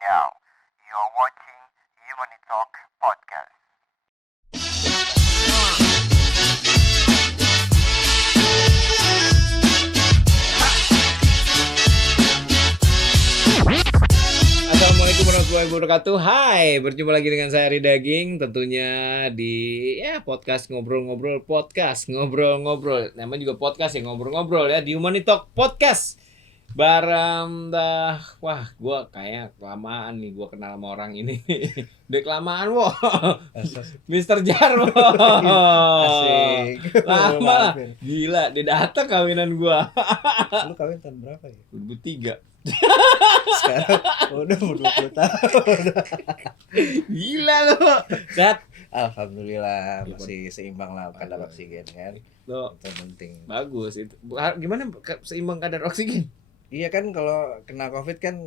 Now, you're watching Human Talk Podcast. Assalamualaikum warahmatullahi wabarakatuh. Hai, berjumpa lagi dengan saya Ari Daging, tentunya di podcast ngobrol-ngobrol podcast, ngobrol-ngobrol. Namanya juga podcast ya, ngobrol-ngobrol ya di Human Talk Podcast. Barang gua kayak kelamaan nih gua kenal sama orang ini. Udah kelamaan, wo. Mister Jarwo. Asik. Lama lah. Gila, dia datang kawinan gua. Lu kawin tahun berapa ya? 2003. Sekarang udah mau 20 tahun. Gila lo. Kat. Alhamdulillah masih seimbang lah kadar oksigen kan. Lo Itu penting. bagus itu. Gimana seimbang kadar oksigen? Iya kan kalau kena Covid kan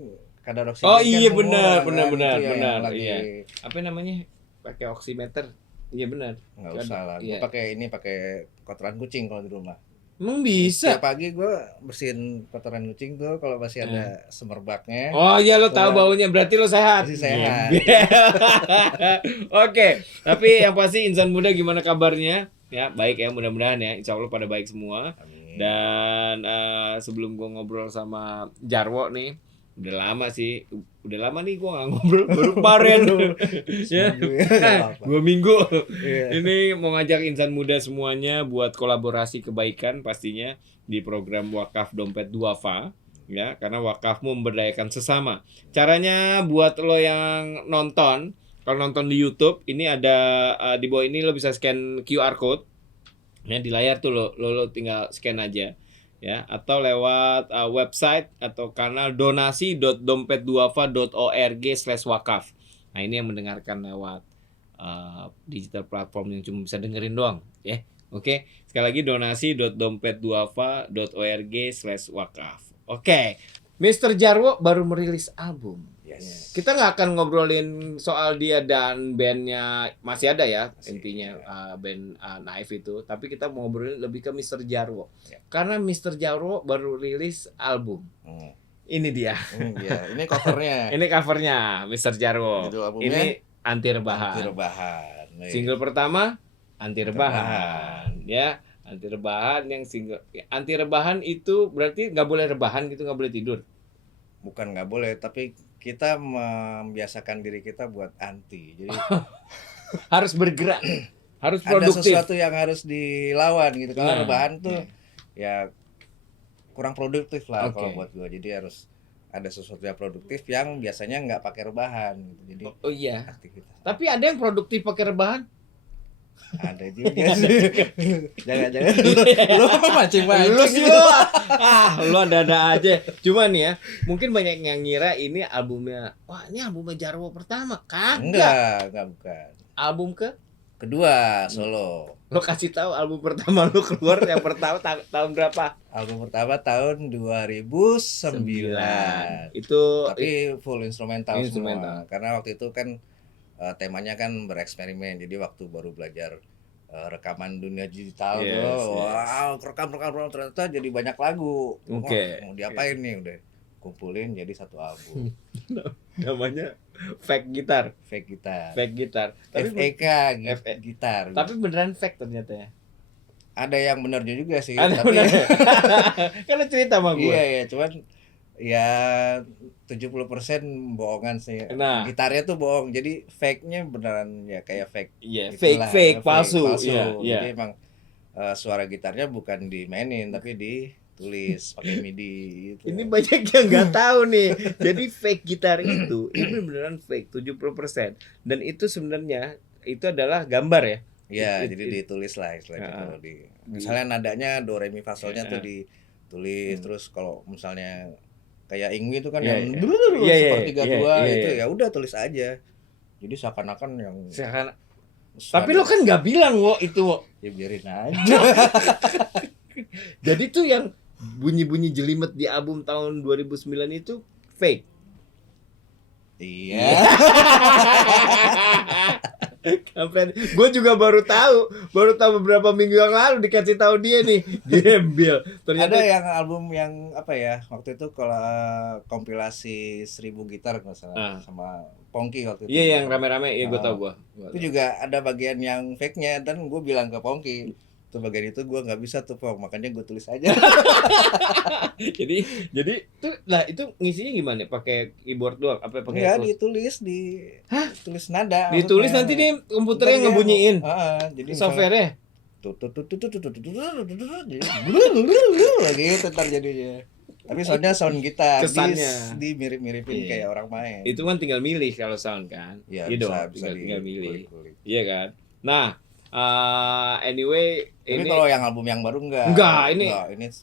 kadar oksigen Oh kan iya mengurangi benar kan, itu yang benar. lagi Iya. Apa namanya? Pakai oximeter. Iya benar. nggak usah lah. Iya. Gue pakai kotoran kucing kalau di rumah. Emang bisa? Setiap pagi gue bersihin kotoran kucing tuh kalau masih ada semerbaknya. Oh iya lo tahu baunya, berarti lo sehat. Masih sehat. Oke, tapi yang pasti insan muda gimana kabarnya? Ya baik ya, mudah-mudahan ya. Insya Allah pada baik semua. Amin. Dan sebelum gua ngobrol sama Jarwo nih, udah lama nih gua nggak ngobrol, baru kemarin ya. Nggak apa-apa. 2 minggu. Iya. Ini mau ngajak insan muda semuanya buat kolaborasi kebaikan pastinya di program Wakaf Dompet Duafa ya, karena wakaf memberdayakan sesama. Caranya buat lo yang nonton, kalau nonton di YouTube ini ada di bawah ini lo bisa scan QR code. Ya di layar tuh lo tinggal scan aja ya, atau lewat website atau kanal donasi.dompetduafa.org/wakaf. Nah ini yang mendengarkan lewat digital platform yang cuma bisa dengerin doang ya. Oke, sekali lagi donasi.dompetduafa.org/wakaf. Oke, Mr. Jarwo baru merilis album. Yes. Kita nggak akan ngobrolin soal dia dan bandnya, masih ada ya Masih, intinya ya. band Naif itu, tapi kita mau ngobrolin lebih ke Mr. Jarwo Ya. karena Mr. Jarwo baru rilis album. Ini dia. Iya, ini covernya. Ini covernya Mr. Jarwo. Judul albumnya Ini anti rebahan. Anti rebahan. Single pertama anti rebahan Rebahan. ya, anti rebahan. Yang single anti rebahan itu berarti nggak boleh rebahan gitu, nggak boleh tidur. Bukan nggak boleh, tapi kita membiasakan diri kita buat anti. Jadi Harus bergerak, harus ada produktif. sesuatu yang harus dilawan gitu. Kalau Nah, rebahan tuh ya kurang produktif lah Oke. kalau buat gua. Jadi harus ada sesuatu yang produktif yang biasanya nggak pakai rebahan gitu. Jadi Oh iya. aktivitas Tapi ada yang produktif pakai rebahan? ada juga sih. Jangan lu mancing-mancing. Lu sih lu. Lu ada aja. Cuman ya, mungkin banyak yang ngira ini albumnya. Wah, ini albumnya Jarwo pertama. Kagak. Enggak bukan. Album Kedua solo. Lo kasih tahu album pertama lu keluar yang pertama tahun berapa? Album pertama tahun 2009. Itu Tapi full instrumental Instrumental. semua. Karena waktu itu kan temanya kan bereksperimen. Jadi waktu baru belajar rekaman dunia digital Yes, tuh, yes. wow, rekam ternyata jadi banyak lagu. Oke. Wah, mau diapain nih udah kumpulin jadi satu album. namanya fake gitar. Fake gitar. Fake gitar. Tapi FEK FE. gitar. tapi beneran fake ternyata ya. Ada yang benernya juga sih, Ada tapi bener. Kan lu cerita sama gue. iya cuman ya 70% bohongan sih. Nah. Gitarnya tuh bohong. Jadi fake-nya beneran ya kayak fake. Iya, Itulah, fake palsu. Iya, iya. Jadi emang suara gitarnya bukan dimainin tapi ditulis pakai MIDI gitu. Ini banyak yang nggak tahu nih. Jadi fake gitar itu ini beneran fake 70%. Dan itu sebenarnya itu adalah gambar ya. Ya, It- jadi it- ditulis lah istilahnya Ah. kalau di misalnya nadanya do re mi fa solnya tuh Ah. ditulis. Terus kalau misalnya kayak Ingwi itu kan Iya, yang iya. blululul Iya, iya, sepertiga iya, dua iya, itu iya. ya udah tulis aja. Jadi seakan-akan yang Tapi lo kan nggak bilang wo itu wo. ya biarin aja. Jadi tuh yang bunyi-bunyi jelimet di album tahun 2009 itu fake. Iya. Kampret. Gue juga baru tahu beberapa minggu yang lalu dikasih tahu dia nih. Gembel. Ternyata Ada yang album yang apa ya waktu itu kalau kompilasi 1000 gitar nggak salah sama Pongki waktu itu. iya yang rame-rame, iya gue tahu gue. Itu juga ada bagian yang fake-nya dan gue bilang ke Pongki tuh bagian itu gue nggak bisa tuh Pong, makanya gue tulis aja. jadi tuh lah itu ngisinya gimana? Pakai keyboard doang? Apa pakai Enggak, tools? ditulis tulis nada. Ditulis maksudnya. nanti nih komputernya ngebunyiin. Jadi Software-nya. gitu ntar jadinya. Tapi soundnya sound gitar, Kesannya. di mirip-miripin Iya. kayak orang main. Itu kan tinggal milih kalau sound kan. Ya, Iya dong, bisa tinggal milih. dikulik-kulik. Iya kan. Nah, anyway Tapi ini kalau yang album yang baru enggak. ini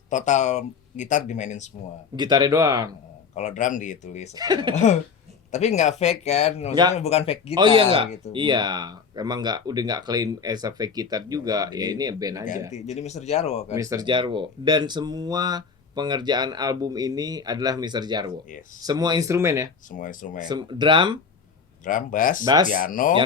total gitar dimainin semua. gitarnya doang. Kalau drum ditulis. Tapi enggak fake kan? Maksudnya Nggak. bukan fake gitar Oh iya enggak? gitu. Iya, emang udah nggak klaim as a fake gitar juga. Jadi Ya ini band aja. ganti. Jadi Mr. Jarwo kan. Mr. Jarwo. Dan semua pengerjaan album ini adalah Mr. Jarwo. Yes. Semua instrumen ya. Semua instrumen. Drum, Bass, bass, piano,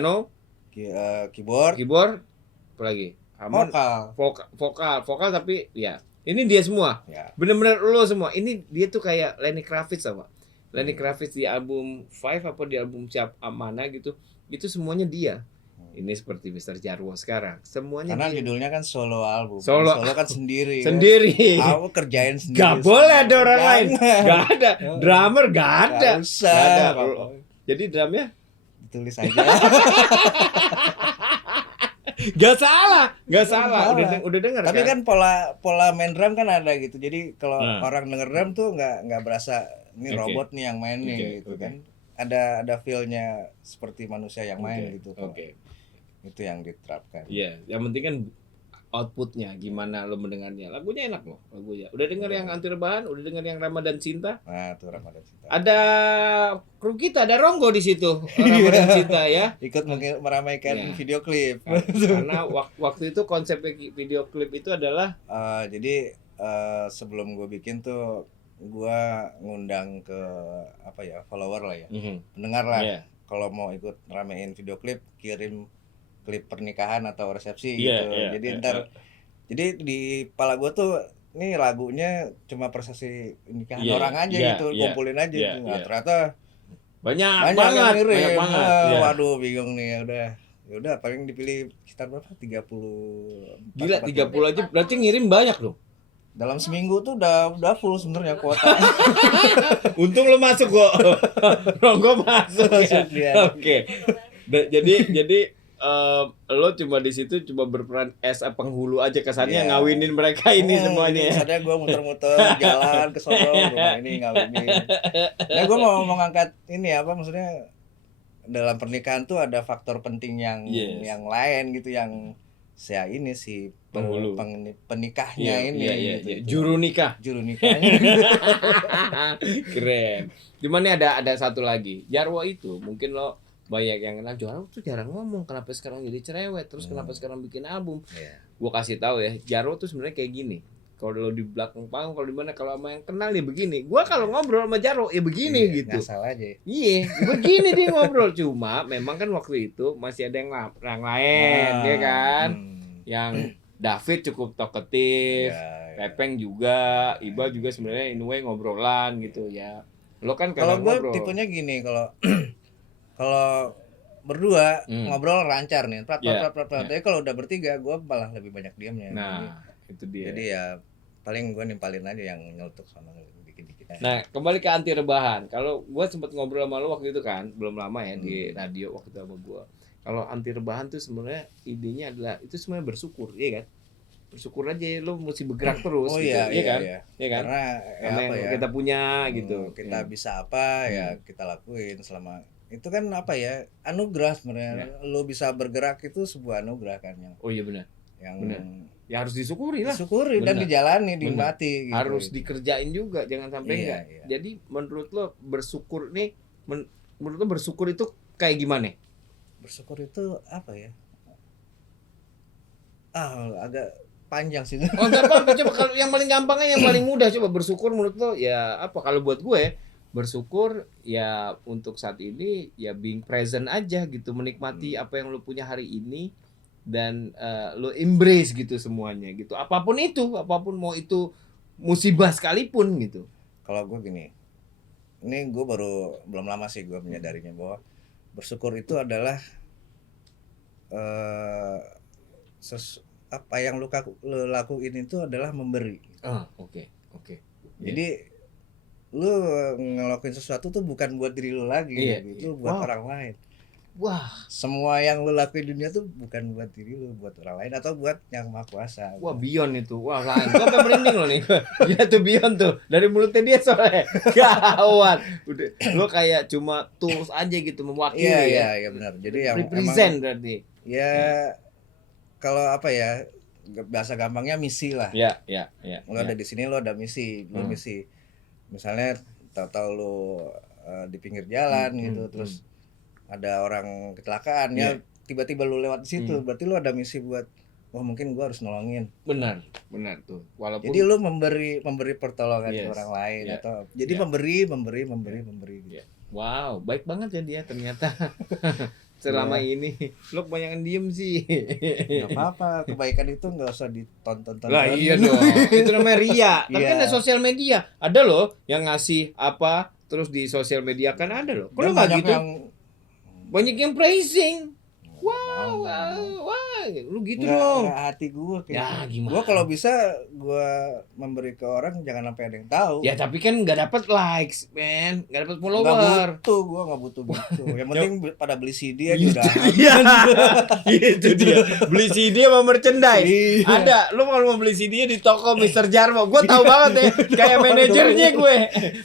keyboard, apa lagi? Harmon- vokal. vokal tapi ya ini dia semua. Ya. Bener-bener lo semua. Ini dia tuh kayak Lenny Kravitz sama. Lenny Kravitz di album Five apa di album mana gitu. Itu semuanya dia. Ini seperti Mr. Jarwo sekarang. Semuanya Karena dia. judulnya kan solo album. Solo kan sendiri. Kan. Sendiri. Kamu kerjain sendiri. Gak boleh ada orang Jangan. lain. Gak ada. Drummer gak ada. Gak usah. Gak ada. Apa-apa. Jadi drumnya Tulis aja. gak salah. Gak salah. salah. Udah denger Tapi kan? kan pola main drum kan ada gitu. Jadi kalau Nah. orang denger drum tuh nggak berasa ini Oke. robot nih yang main nih Oke, gitu oke. kan. Ada feel-nya seperti manusia yang main Oke, gitu. Oke. Itu yang diterapkan. Iya, yang penting kan outputnya gimana lo mendengarnya. Lagunya enak loh, lagunya. Udah denger yang Anti Rebahan, udah denger yang Ramadan Cinta. Nah, itu Ramadan Cinta. Ada kru kita, ada Ronggo di situ. Ramadan Cinta ya. Ikut meramaikan Iya. video klip. Karena waktu itu konsep video klip itu adalah Jadi sebelum gue bikin tuh gue ngundang ke apa ya follower lah ya, pendengar lah. Iya. Kalau mau ikut ramein video klip, kirim klip pernikahan atau resepsi Iya, gitu. iya, Jadi iya, ntar, jadi di kepala gue tuh ini lagunya cuma prosesi nikahan Iya, orang aja iya, gitu, iya, kumpulin aja. iya, Nah, iya. ternyata banyak banyak banget, yang ngirim. banyak banget. Ah, Iya. Waduh, bingung nih ya udah paling dipilih sekitar berapa? 30. Gila 30 aja berarti ngirim banyak loh. Dalam seminggu tuh udah full sebenarnya kuota. Untung lo masuk kok. Ronggo masuk ya. Masuk dia. Oke. Jadi lo cuma di situ cuma berperan as a penghulu aja kesannya Iya. ngawinin mereka ini semuanya. Misalnya gue muter-muter jalan ke sono, rumah ini ngawinin. Nah gue mau ngangkat ini apa maksudnya dalam pernikahan tuh ada faktor penting yang Yes. yang lain gitu yang saya ini si Penghulu. penikahnya ini Iya. gitu. Juru nikah. Juru nikahnya. Keren. Cuman nih ada satu lagi. Jarwo itu mungkin lo banyak yang kenal Jarwo tuh jarang ngomong, kenapa sekarang jadi cerewet, terus kenapa sekarang bikin album. Iya. Gua kasih tahu ya, Jarwo tuh sebenarnya kayak gini. Kalau lo di belakang panggung, kalau di mana, kalau sama yang kenal ya begini. Gua kalau ngobrol sama Jarwo ya begini Iya, gitu. ngasal aja. Iya, begini dia ngobrol. Cuma memang kan waktu itu masih ada yang lain, ya kan? Yang David cukup talkative, Ya, ya. Pepeng juga, Iba juga sebenarnya in a way ngobrolan gitu ya. Lo kan Kalau kadang gue ngobrol. tipenya gini, kalau kalau berdua ngobrol lancar nih, Iya. Tapi kalau udah bertiga, gue malah lebih banyak diamnya. Nah, itu dia. Jadi ya paling gue nimpalin aja yang nyeletuk sama dikit-dikit. Nah, kembali ke Anti Rebahan. Kalau gue sempat ngobrol sama lo waktu itu kan, belum lama ya di radio waktu itu sama gue. Kalau Anti Rebahan tuh sebenarnya idenya adalah itu sebenarnya bersyukur, iya kan? Bersyukur aja lo mesti bergerak terus Oh gitu, iya, kan? iya. Iya kan? Karena Karena apa yang ya? kita punya gitu. Kita bisa apa ya kita lakuin selama itu kan apa ya anugerah sebenarnya. Lo bisa bergerak itu sebuah anugerah kan Oh iya benar. yang Benar. Ya harus disyukuri lah. disyukuri dan Benar. dijalani, Benar. dinikmati gitu. Harus dikerjain juga, jangan sampai Iya, enggak. iya. Jadi menurut lo bersyukur nih menurut lo bersyukur itu kayak gimana? Bersyukur itu apa ya? Agak panjang sih. Oh, enggak apa-apa, coba kalau yang paling gampangnya yang paling mudah coba bersyukur menurut lo ya apa kalau buat gue bersyukur ya untuk saat ini ya being present aja gitu, menikmati apa yang lu punya hari ini dan lu embrace gitu semuanya gitu. Apapun mau itu musibah sekalipun gitu. Kalau gue gini, ini gue baru belum lama sih gue menyadarinya bahwa bersyukur itu adalah eh apa yang lu lakuin itu adalah memberi. Oke. Jadi lu ngelakuin sesuatu tuh bukan buat diri lu lagi, itu buat orang lain. Wah, Semua yang lu lakuin di dunia tuh bukan buat diri lu, buat orang lain atau buat yang maha kuasa. wah beyond itu. Wah, lain. Gua sampai merinding loh nih. Ya tuh beyond tuh. Dari mulutnya dia soalnya. Gawat. Udah lo kayak cuma tools aja gitu mewakili ya. Iya benar. Jadi yang represent berarti. Ya kalau apa ya, bahasa gampangnya misi lah. Ya. Lo ada di sini, lo ada misi, lo misi. Misalnya tahu-tahu lo di pinggir jalan gitu, terus ada orang kecelakaan ya, tiba-tiba lu lewat di situ, berarti lu ada misi buat, wah mungkin gua harus nolongin. Benar tuh. Walaupun Jadi lu memberi pertolongan ke orang lain atau jadi memberi gitu. Wow, baik banget ya dia ternyata. Selama ini lo kebanyakan diem sih. Gak apa-apa, kebaikan itu nggak usah ditonton-tonton. Lah iya dong, itu namanya ria. Tapi kan ada sosial media, ada loh yang ngasih apa terus di sosial media kan ada loh. Kalau nggak gitu, banyak yang praising. Wow, lu gitu dong. Nggak hati gue kayak. Ya gimana? Gue kalau bisa gue memberi ke orang jangan sampai ada yang tahu. Ya tapi kan nggak dapat likes, men, nggak dapat follower. Nggak butuh gitu. Yang penting pada beli CD aja udah. Iya, itu dia. Beli CD sama merchandise. Ada, lu kalau mau beli CD di toko Mr. Jarwo, gue tahu banget ya, kayak manajernya gue.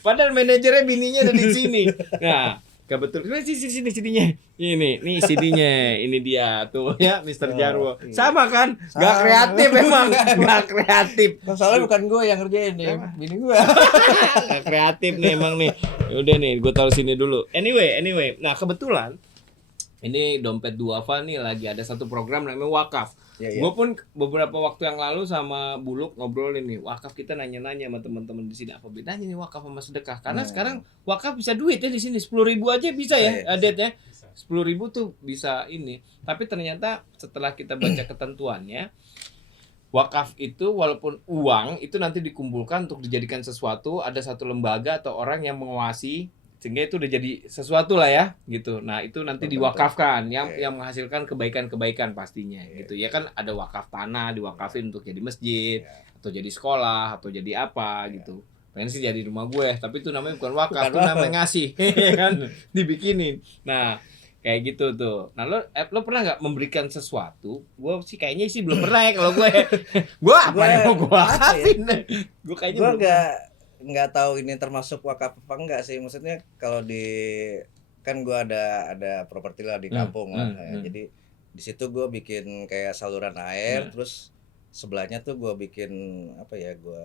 Padahal manajernya bininya ada di sini. Nah. Gak betul. Sini CD-nya. Nih CD-nya. Ini dia tuh ya Mr. Jarwo. Sama kan? Gak kreatif emang. Gak kreatif. Soalnya bukan gue yang ngerjain nih, bini gue. Gak kreatif nih emang nih. Udah nih, gue taruh sini dulu. Anyway. Nah, kebetulan ini Dompet Duafa nih lagi ada satu program namanya Wakaf. Gue pun beberapa waktu yang lalu sama Buluk ngobrolin nih, wakaf kita nanya-nanya sama teman-teman di sini apa bedanya nih wakaf sama sedekah? Karena sekarang wakaf bisa duit ya di sini 10.000 aja bisa ya, Adet ya. 10.000 tuh bisa ini. Tapi ternyata setelah kita baca ketentuannya, wakaf itu walaupun uang itu nanti dikumpulkan untuk dijadikan sesuatu, ada satu lembaga atau orang yang mengawasi sehingga itu udah jadi sesuatu lah ya gitu. Nah itu nanti diwakafkan yang menghasilkan kebaikan-kebaikan pastinya gitu ya kan. Ada wakaf tanah diwakafin untuk jadi masjid atau jadi sekolah atau jadi apa gitu. Pengen sih jadi rumah gue tapi itu namanya bukan wakaf, itu namanya ngasih kan dibikinin. Nah kayak gitu tuh. Nah lo pernah nggak memberikan sesuatu? Gue sih kayaknya sih belum pernah ya kalau gue apa yang mau gue wakafin? Gue kayaknya nggak tahu ini termasuk wakaf apa enggak sih, maksudnya kalau kan gue ada properti lah di kampung lah. Jadi di situ gue bikin kayak saluran air, terus sebelahnya tuh gue bikin apa ya, gue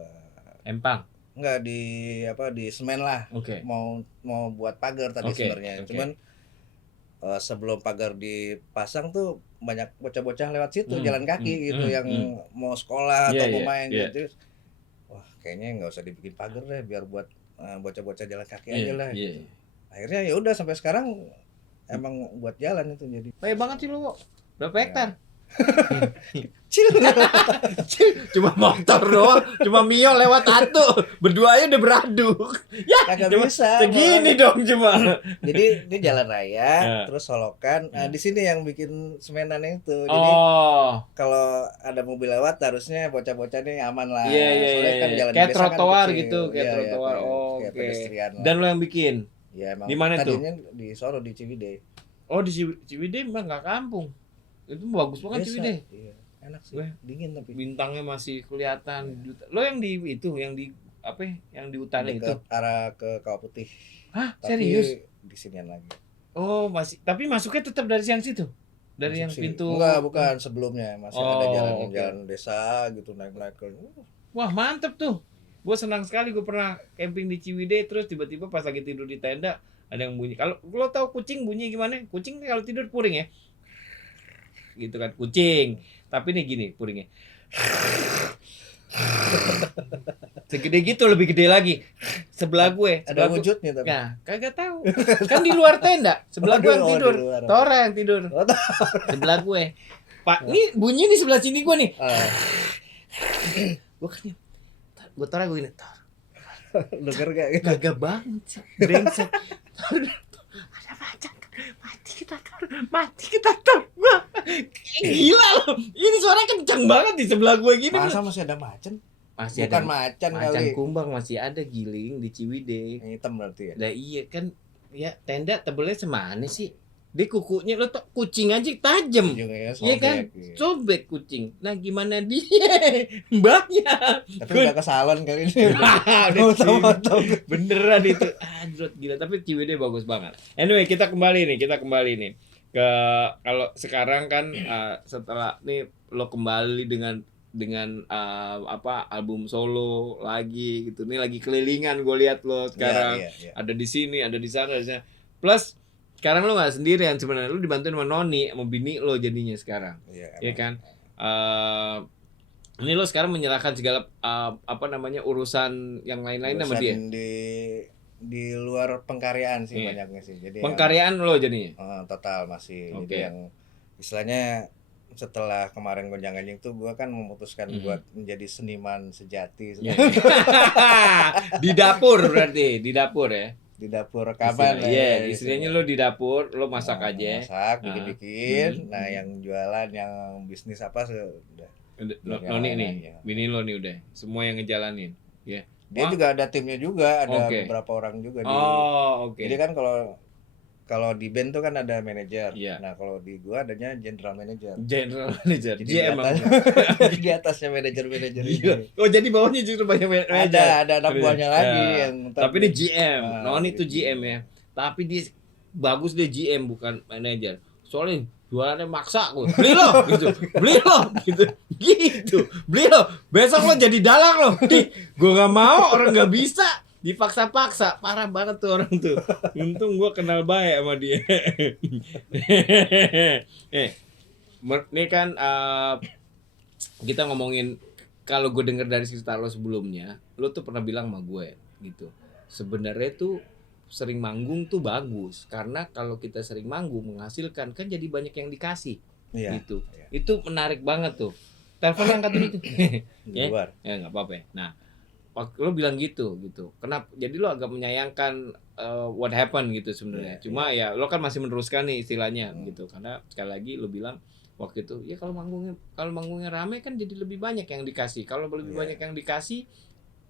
empang enggak di semen lah. Mau buat pagar tadi sebenarnya. Cuman sebelum pagar dipasang tuh banyak bocah-bocah lewat situ jalan kaki gitu yang mau sekolah atau mau main gitu. Wah kayaknya nggak usah dibikin pagar deh, biar buat bocah-bocah jalan kaki aja lah. Akhirnya ya udah sampai sekarang emang buat jalan itu jadi. Banyak banget sih lu, berapa hektar? Kecil. Cuma motor doang, cuma Mio lewat satu, berdua aja udah beraduk. Ya, kagak bisa. Segini dong cuma. Jadi ini jalan raya, terus solokan. Nah, di sini yang bikin semenan itu. Jadi kalau ada mobil lewat harusnya bocah-bocah nih aman lah. Soalnya kan jalan kayak trotoar kan gitu, kayak trotoar. Kayak pedestrian lah. Dan lo yang bikin? Ya emang. Di mana tuh? Tadinya di Solo, di Ciwidey. Oh, di Ciwidey mah enggak kampung. Itu bagus banget Ciwidey. Iya, enak sih. Dingin tapi bintangnya masih kelihatan. Lo yang di itu, yang di apa? Yang di utara itu. Arah ke Kawah Putih. Hah, tapi serius? Di sinian lagi. Oh, masih. Tapi masuknya tetap dari yang situ. Dari yang pintu. Enggak, bukan sebelumnya. Masih ada jalan desa gitu naik-naik ke. Wah, mantep tuh. Gue senang sekali, gue pernah camping di Ciwidey terus tiba-tiba pas lagi tidur di tenda ada yang bunyi. Kalau lo tahu kucing bunyi gimana? Kucing kalau tidur puring ya. Gitu kan kucing. Tapi nih gini puringnya. Segede gitu, lebih gede lagi. Sebelah gue. Ada Sebelah gue. wujudnya tapi. Nah, kagak tahu. Kan di luar tenda. Sebelah gue yang Oh, di tidur. luar. Tora yang tidur. Oh, Sebelah gue. Pak, ini bunyi di sebelah sini gue nih. Gue kan gue Tora gue gini. Tor. Denger gak gitu? Kagak banget sih. Brengsek. Ada macan. Mati kita Tor. Gua gila loh. Ini suaranya kencang banget di sebelah gue gini. Masa masih ada macan? Masih Bukan ada macan macan kali. kumbang masih ada giling di Ciwidey. Yang hitam berarti ya. Lah iya kan ya tenda tebelnya semana sih? Dia kukunya lo tuh kucing aja tajam. Ujungnya Iya kan? iya. Sobek kucing. Nah gimana dia? Mbaknya. Tapi udah ke salon kali ini. Udah Tahu-tahu. beneran itu. Anjrot gila tapi Ciwidey bagus banget. Anyway, kita kembali nih ke kalau sekarang kan setelah nih lo kembali dengan apa album solo lagi gitu. Ini lagi kelilingan gue lihat lo sekarang. Iya. Ada di sini, ada di sana, Plus sekarang lo nggak sendirian sebenarnya, lo dibantuin sama Noni, sama bini lo jadinya sekarang. Iya kan? Ini lo sekarang menyerahkan segala apa namanya urusan yang lain-lain sama dia. Di luar pengkaryaan sih banyaknya sih. Jadi pengkaryaan lo jadinya. Total masih. Okay. Jadi yang istilahnya setelah kemarin Gonjang-Ganjing tuh gue kan memutuskan buat menjadi seniman sejati. Di dapur berarti, di dapur ya. Di dapur rekaman lah. Iya, istilahnya lo di dapur, lo masak aja. Masak, bikin-bikin. Nah, yang jualan, yang bisnis apa sudah. Noni nih, bini lo nih udah, semua yang ngejalanin. Ya. Yeah. Dia juga ada timnya juga, ada beberapa orang juga di. Jadi kan kalau di band tuh kan ada manajer. Yeah. Nah, kalau di gua adanya general manager. General manager. Jadi di atasnya manajer-manajer ini. Oh, jadi bawahnya justru banyak manajer. Ada anak buahnya lagi yang tapi dia GM. Noni itu GM ya. Tapi dia bagus, dia GM bukan manajer. Soalnya jualannya maksa gue. Beli lo gitu. Beli lo. Besok lo jadi dalang lo. Gue nggak mau, orang nggak bisa. Dipaksa-paksa, parah banget tuh orang tuh. Untung gue kenal baik sama dia. Ini kan kita ngomongin, kalau gue denger dari cerita lo sebelumnya, lo tuh pernah bilang sama gue gitu. Sebenarnya tuh sering manggung tuh bagus, karena kalau kita sering manggung menghasilkan kan jadi banyak yang dikasih. Gitu. Itu menarik banget tuh. Telepon angkat dulu tuh. Ya nggak apa-apa. Nah, lo bilang gitu. Kenapa? Jadi lo agak menyayangkan what happened gitu sebenarnya. Cuma ya lo kan masih meneruskan nih istilahnya gitu. Karena sekali lagi lo bilang waktu itu, ya kalau manggungnya rame kan jadi lebih banyak yang dikasih. Kalau lebih banyak yang dikasih,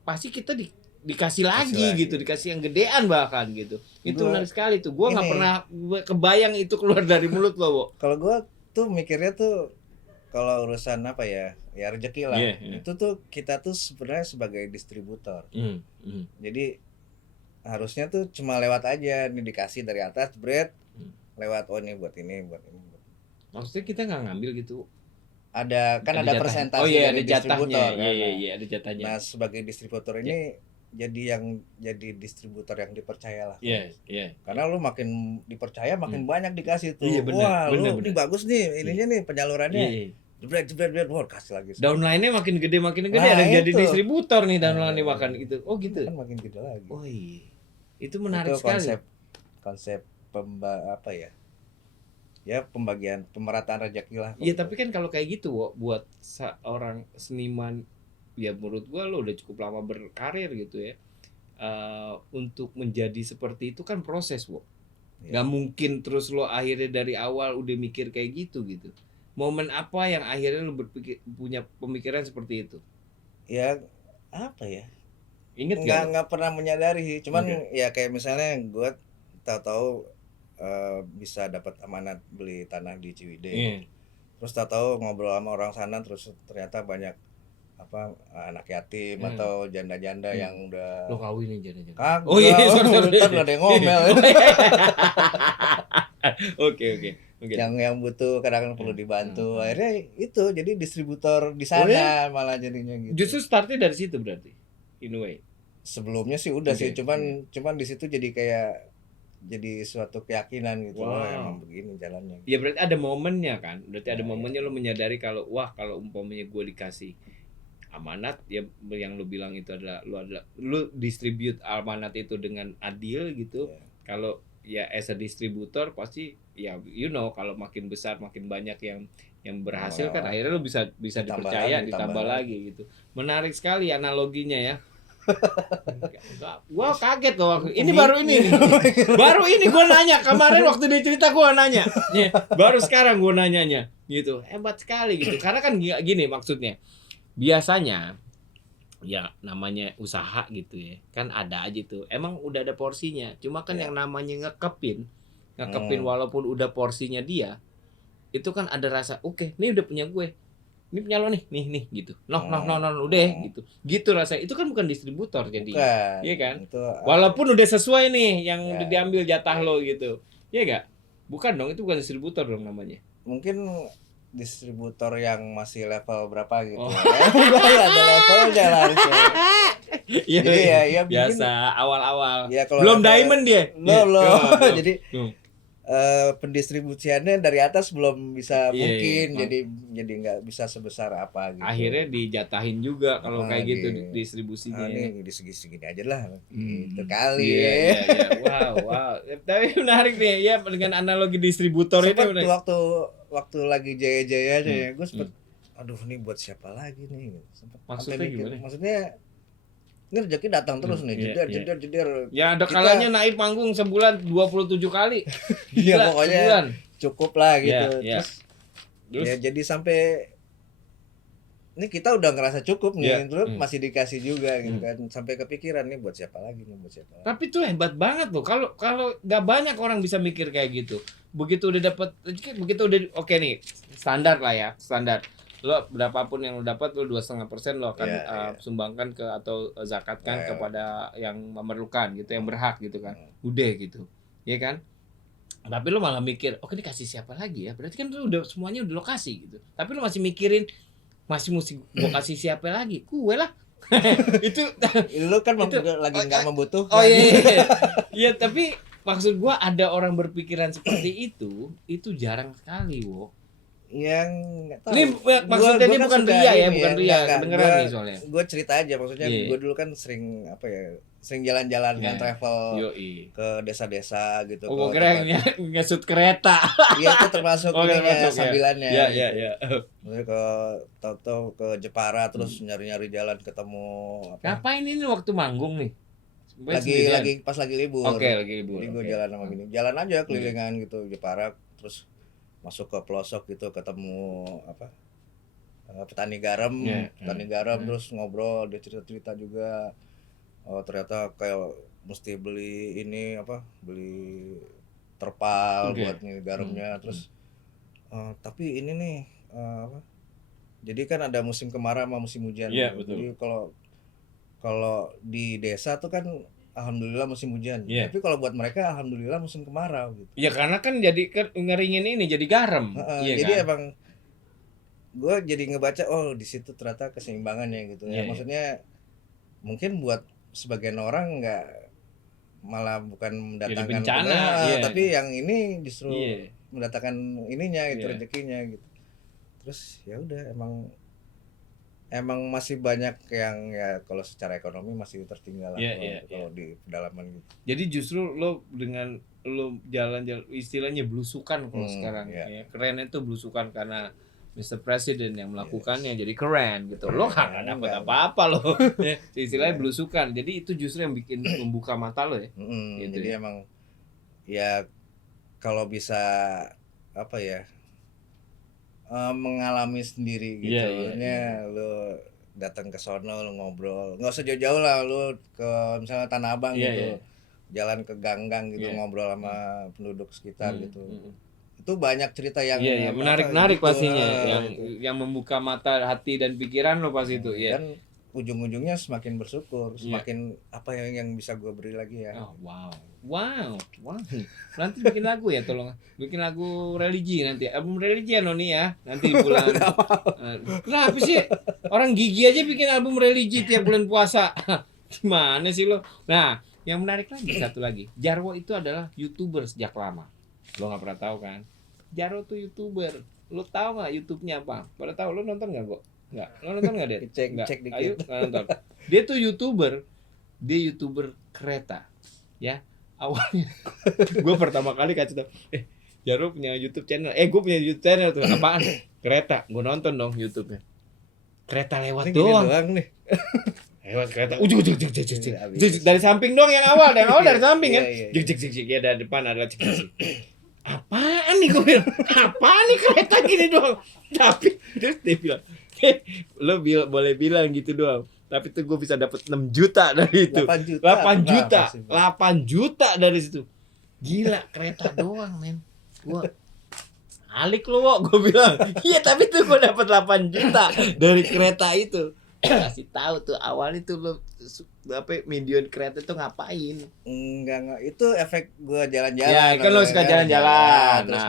pasti kita dikasih lagi gitu, dikasih yang gedean bahkan gitu. Itu menarik sekali tuh. Gue nggak pernah kebayang itu keluar dari mulut lo, Bo. Kalau gue tuh mikirnya tuh kalau urusan apa ya rezeki lah. Itu tuh kita tuh sebenarnya sebagai distributor. Jadi harusnya tuh cuma lewat aja, nih dikasih dari atas, lewat ini buat ini. Maksudnya kita nggak ngambil gitu? Ada persentase dari ada distributor. Iya, ada jatahnya. Nah, sebagai distributor ini jadi distributor yang dipercaya lah. Iya. Karena lu makin dipercaya makin banyak dikasih tuh. Iya, bener, lu ini bagus nih, ininya nih penyalurannya. Jebret, kasih lagi. Downline-nya makin gede, ada yang jadi distributor nih downline-nya makan gitu. Oh gitu. Kan makin gede lagi. Oh iya. Itu menarik itu sekali. Konsep pembagian pemerataan rezeki lah. Iya, tapi kan kalau kayak gitu, buat seorang seniman, ya menurut gua lo udah cukup lama berkarir gitu ya. Untuk menjadi seperti itu kan proses, Gak mungkin terus lo akhirnya dari awal udah mikir kayak gitu. Momen apa yang akhirnya lo punya pemikiran seperti itu? Ya apa ya? Ingat nggak pernah menyadari, cuman ya kayak misalnya gue tahu bisa dapat amanat beli tanah di Ciwidey. Terus tahu ngobrol sama orang sana, terus ternyata banyak anak yatim atau janda-janda yang udah lo kawin nih janda-janda. Oh iya, sorry. Ada yang ngomel. Oke. Yang butuh kadang-kadang perlu dibantu. Akhirnya itu jadi distributor di sana malah jadinya gitu. Justru startnya dari situ berarti. In a way. Sebelumnya sih udah sih, cuman di situ jadi suatu keyakinan gitu. Emang begini jalannya. Ya berarti ada momennya kan. Ada momennya lo menyadari kalau umpamanya gue dikasih amanat ya, yang lu bilang itu adalah lu distribute amanat itu dengan adil gitu. Kalau ya as a distributor pasti ya kalau makin besar makin banyak yang berhasil kan akhirnya lu bisa dipercaya, ditambah lagi gitu. Menarik sekali analoginya ya. Gua kaget loh waktu ini baru ini gua nanya kemarin waktu dia cerita gua nanya baru sekarang gua nanyanya gitu, hebat sekali gitu. Karena kan gini maksudnya, biasanya ya namanya usaha gitu ya kan ada aja tuh emang udah ada porsinya, cuma kan yang namanya ngekepin walaupun udah porsinya dia itu kan ada rasa oke, ini udah punya gue, ini punya lo nih gitu. Udah gitu rasa. Itu kan bukan distributor jadi. Iya kan? Itu, walaupun udah sesuai nih yang udah diambil jatah lo gitu. Iya enggak? Bukan dong, itu bukan distributor dong namanya. Mungkin distributor yang masih level berapa gitu. Ada levelnya lah harusnya. Jadi ya biasa awal-awal. Ya, belum diamond dia. Belum. Jadi pendistribusiannya dari atas belum bisa mungkin jadi nggak bisa sebesar apa gitu. Akhirnya dijatahin juga kalau kayak gitu distribusinya. Ini di segini aja lah gitu kali Wow. Tapi menarik nih ya dengan analogi distributor sempet ini. Waktu lagi jaya-jayanya ya gue sempet aduh ini buat siapa lagi nih sempet. Maksudnya gimana? Maksudnya ini rezeki datang terus nih, jeder. Ya ada kalanya naik panggung sebulan 27 kali. Iya pokoknya sebulan. Cukup lah gitu. Terus ya jadi sampai ini kita udah ngerasa cukup nih, terus masih dikasih juga gitu kan. Sampai kepikiran nih buat siapa lagi. Tapi itu hebat banget loh. Kalau nggak banyak orang bisa mikir kayak gitu. Begitu udah oke nih, standar lah ya, standar. Lo berapapun yang lo dapat lo 2,5% lo akan sumbangkan ke atau zakatkan kepada yang memerlukan gitu, yang berhak gitu kan. Udah gitu. Ya kan? Tapi lo malah mikir, oke ini kasih siapa lagi ya? Berarti kan lo udah semuanya udah lokasi gitu. Tapi lo masih mikirin masih mesti gua kasih siapa lagi? Gue lah. Itu lo kan lagi enggak membutuhkan. Oh iya. Iya, tapi maksud gua ada orang berpikiran seperti itu jarang sekali, wo. Yang tahu. Ini maksudnya ini bukan ria ya, bukan ria, kedengeran nih soalnya. Gue cerita aja maksudnya gue dulu kan sering jalan-jalan kan travel ke desa-desa gitu. Oh, gue kira ngesut kereta. Iya itu termasuk sambilannya. Iya. Ke Toto ke Jepara terus nyari-nyari jalan ketemu Ngapain ini waktu manggung nih? Pas lagi libur. Oke, lagi libur. Jadi gue jalan sama gini. Jalan aja kelilingan gitu Jepara terus masuk ke pelosok gitu ketemu petani garam terus ngobrol, dia cerita juga ternyata kayak mesti beli terpal buat nih garamnya terus tapi ini nih jadi kan ada musim kemarau sama musim hujan jadi kalau di desa tuh kan alhamdulillah musim hujan. Tapi kalau buat mereka alhamdulillah musim kemarau gitu. Ya karena kan jadi ngeringin ini jadi garam. Jadi emang gue jadi ngebaca di situ ternyata keseimbangannya gitu ya. Maksudnya mungkin buat sebagian orang malah bukan mendatangkan bencana, tapi yang ini justru mendatangkan ininya itu rezekinya gitu. Terus ya udah emang masih banyak yang ya kalau secara ekonomi masih tertinggal kalau di pedalaman gitu. Jadi justru lo dengan lo jalan-jalan istilahnya belusukan kalau sekarang ya. Kerennya tuh belusukan karena Mr. President yang melakukannya jadi keren gitu. Lo nggak dapat apa-apa lo. Istilahnya belusukan. Jadi itu justru yang bikin membuka mata lo ya. Gitu. Jadi emang ya kalau bisa mengalami sendiri gitu. Lu datang ke sono lu ngobrol. Enggak usah jauh-jauh lah lu ke misalnya Tanah Abang gitu. Jalan ke gang-gang gitu ngobrol sama penduduk sekitar gitu. Itu banyak cerita yang menarik-narik gitu, pastinya yang membuka mata, hati dan pikiran lo pas itu Dan ujung-ujungnya semakin bersyukur, semakin apa yang bisa gue beri lagi ya. Wow. Nanti bikin lagu ya, tolong. Bikin lagu religi nanti. Album religi ya Noni ya. Nanti di bulan. Kenapa sih? Orang gigi aja bikin album religi tiap bulan puasa. Gimana sih lo? Nah, yang menarik lagi satu lagi. Jarwo itu adalah YouTuber sejak lama. Lo nggak pernah tahu kan? Jarwo tuh YouTuber. Lo tahu nggak YouTube-nya apa? Pada tahu lo nonton nggak kok? Enggak. Nonton enggak, Det? Cek dikit. Ayo, nonton. Dia tuh YouTuber kereta. Ya. Awalnya gue pertama kali kasih tau, Jarwo punya YouTube channel. Gue punya YouTube channel tuh. Apaan? Kereta. Gue nonton dong YouTube-nya. Kereta lewat doang nih. Lewat kereta. Ujung. Dari samping dong yang awal dari samping kan. Jik ya dari depan ada cik. Apaan nih gue bilang? Apaan nih kereta gini doang? Tapi terus dia bilang, lo boleh bilang gitu doang. Tapi tuh gue bisa dapat 6 juta dari itu. 8 juta dari situ. Gila, kereta doang, men. Gua alik lo, gue bilang. Iya, tapi tuh gue dapat 8 juta dari kereta itu. Kasih tahu tuh awalnya tuh lo medion kereta tuh ngapain? Enggak, itu efek gue jalan-jalan. Ya, kan lo suka jalan-jalan. Terus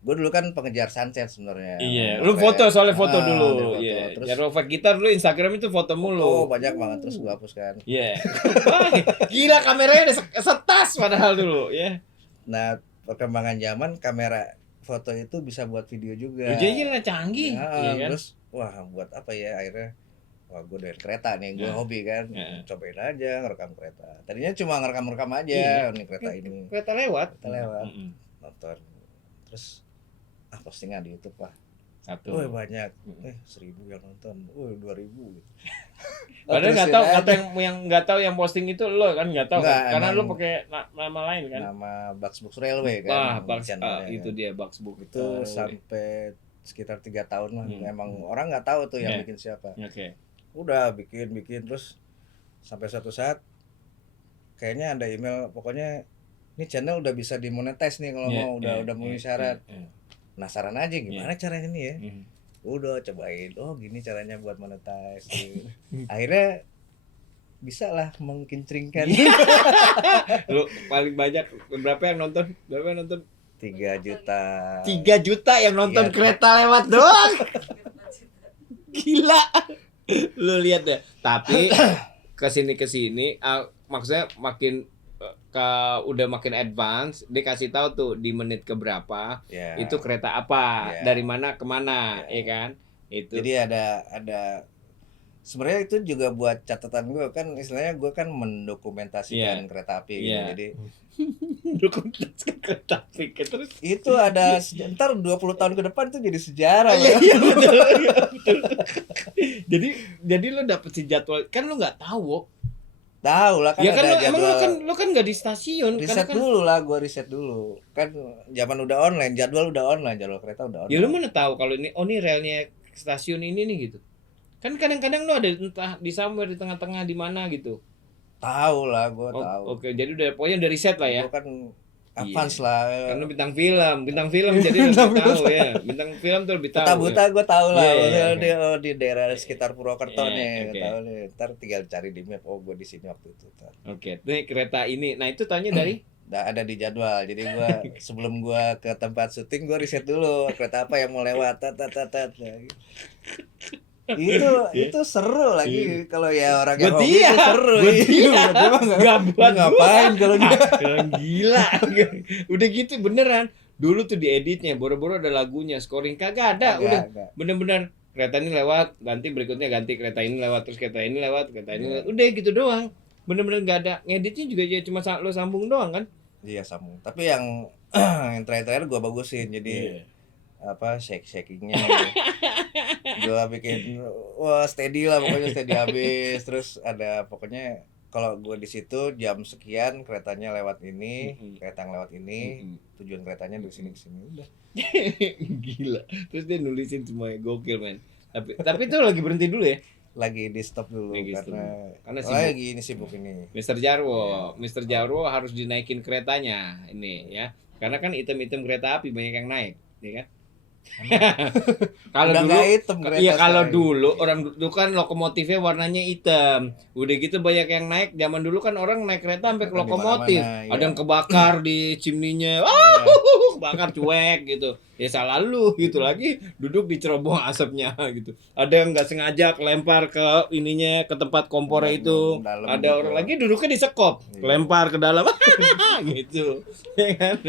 gue dulu kan pengejar sunset sebenarnya. Iya, lu foto dulu. Iya. Terus Jarwo Gitar dulu Instagram itu foto mulu. Oh, banyak banget, terus gue hapus kan. Iya. Gila, kameranya udah setas padahal dulu, ya. Nah, perkembangan zaman kamera foto itu bisa buat video juga. Jadi canggih. Iya kan? Terus wah, buat apa ya akhirnya? Wah, gue doyan kereta nih, gue hobi kan. Cobain aja ngerekam kereta. Tadinya cuma ngerekam aja nih kereta ini. Kereta lewat. Nonton. Terus postingan di YouTube lah. Satu. Banyak. 1.000 yang nonton. 2.000 gitu. Padahal nggak tahu yang nggak tahu yang posting itu lo kan nggak tahu kan? Karena lo pakai nama lain kan. Nama Bugsbook Railway kan. Itu dia Bugsbook itu sampai sekitar 3 tahun lah. Emang orang nggak tahu tuh yang bikin siapa. Udah bikin terus sampai suatu saat kayaknya ada email, pokoknya ini channel udah bisa dimonetize nih kalau mau, udah memenuhi syarat. Penasaran aja gimana caranya nih ya. Udah cobain, gini caranya buat monetize. Akhirnya bisa lah mengkincringkan. Lu paling banyak berapa yang nonton? 3 juta. 3 juta yang nonton kereta lewat doang. Gila. Lu lihat deh. Tapi kesini maksudnya makin udah makin advance, dia kasih tahu tuh di menit keberapa itu kereta apa, dari mana kemana, ya kan? Itu. Jadi ada sebenarnya itu juga buat catatan gue kan, istilahnya gue kan mendokumentasikan kereta api gitu. Jadi dokumentasi kereta api terus itu ada ntar 20 tahun ke depan tuh jadi sejarah. Iya betul. Jadi lo dapet si jadwal kan lo nggak tahu. Tahu lah kan, ya kan ada jadwal. Lo kan nggak di stasiun. Riset kan, dulu lah, gue riset dulu. Kan zaman udah online, jadwal kereta udah online. Ya lo mana tahu kalau ini relnya stasiun ini nih gitu. Kan kadang-kadang lo ada entah di somewhere di tengah-tengah di mana gitu. Tahu lah, gue tahu. Oke, jadi pokoknya udah riset lah ya. Gue kan advance lah. Karena bintang film jadi lebih tahu ya. Bintang film tuh lebih tahu. Buta gue tahu lah. Di daerah sekitar Purwokerto nih, tahu nih. Ntar tinggal cari di map. Gue di sini waktu itu. Oke, nih kereta ini. Nah itu tanya dari? Ada di jadwal. Jadi gue sebelum gue ke tempat syuting gue riset dulu kereta apa yang mau lewat. Itu seru lagi kalau ya orang yang hobi itu seru. Gak buat ngapain kalau gila. Udah gitu beneran. Dulu tuh dieditnya boro-boro ada lagunya, scoring kagak ada. Udah bener-bener kereta ini lewat, ganti berikutnya ganti kereta ini lewat, terus kereta ini lewat. Udah gitu doang. Bener-bener gak ada. Ngeditnya juga cuma lo sambung doang kan? Iya sambung. Tapi yang terakhir gue bagusin jadi shakingnya gue bikin steady lah, pokoknya steady habis. Terus ada pokoknya kalau gue di situ jam sekian keretanya lewat ini, kereta yang lewat ini, tujuan keretanya di sini udah. Gila. Terus dia nulisin semuanya, gokil men. Tapi itu lagi berhenti dulu ya. Lagi di stop dulu karena sibuk ini. Mr. Jarwo harus dinaikin keretanya ini ya. Karena kan item-item kereta api banyak yang naik, ya kan? Kalau dulu orang dulu kan lokomotifnya warnanya hitam. Udah gitu banyak yang naik. Zaman dulu kan orang naik kereta sampai ke lokomotif. Ada yang kebakar di chimney-nya. Kebakar cuek gitu. ya salah lu gitu lagi duduk di cerobong asapnya gitu. Ada yang nggak sengaja lempar ke ininya ke tempat kompornya itu. Ada gitu. orang lagi duduknya di sekop, lempar ke dalam gitu. Ya kan?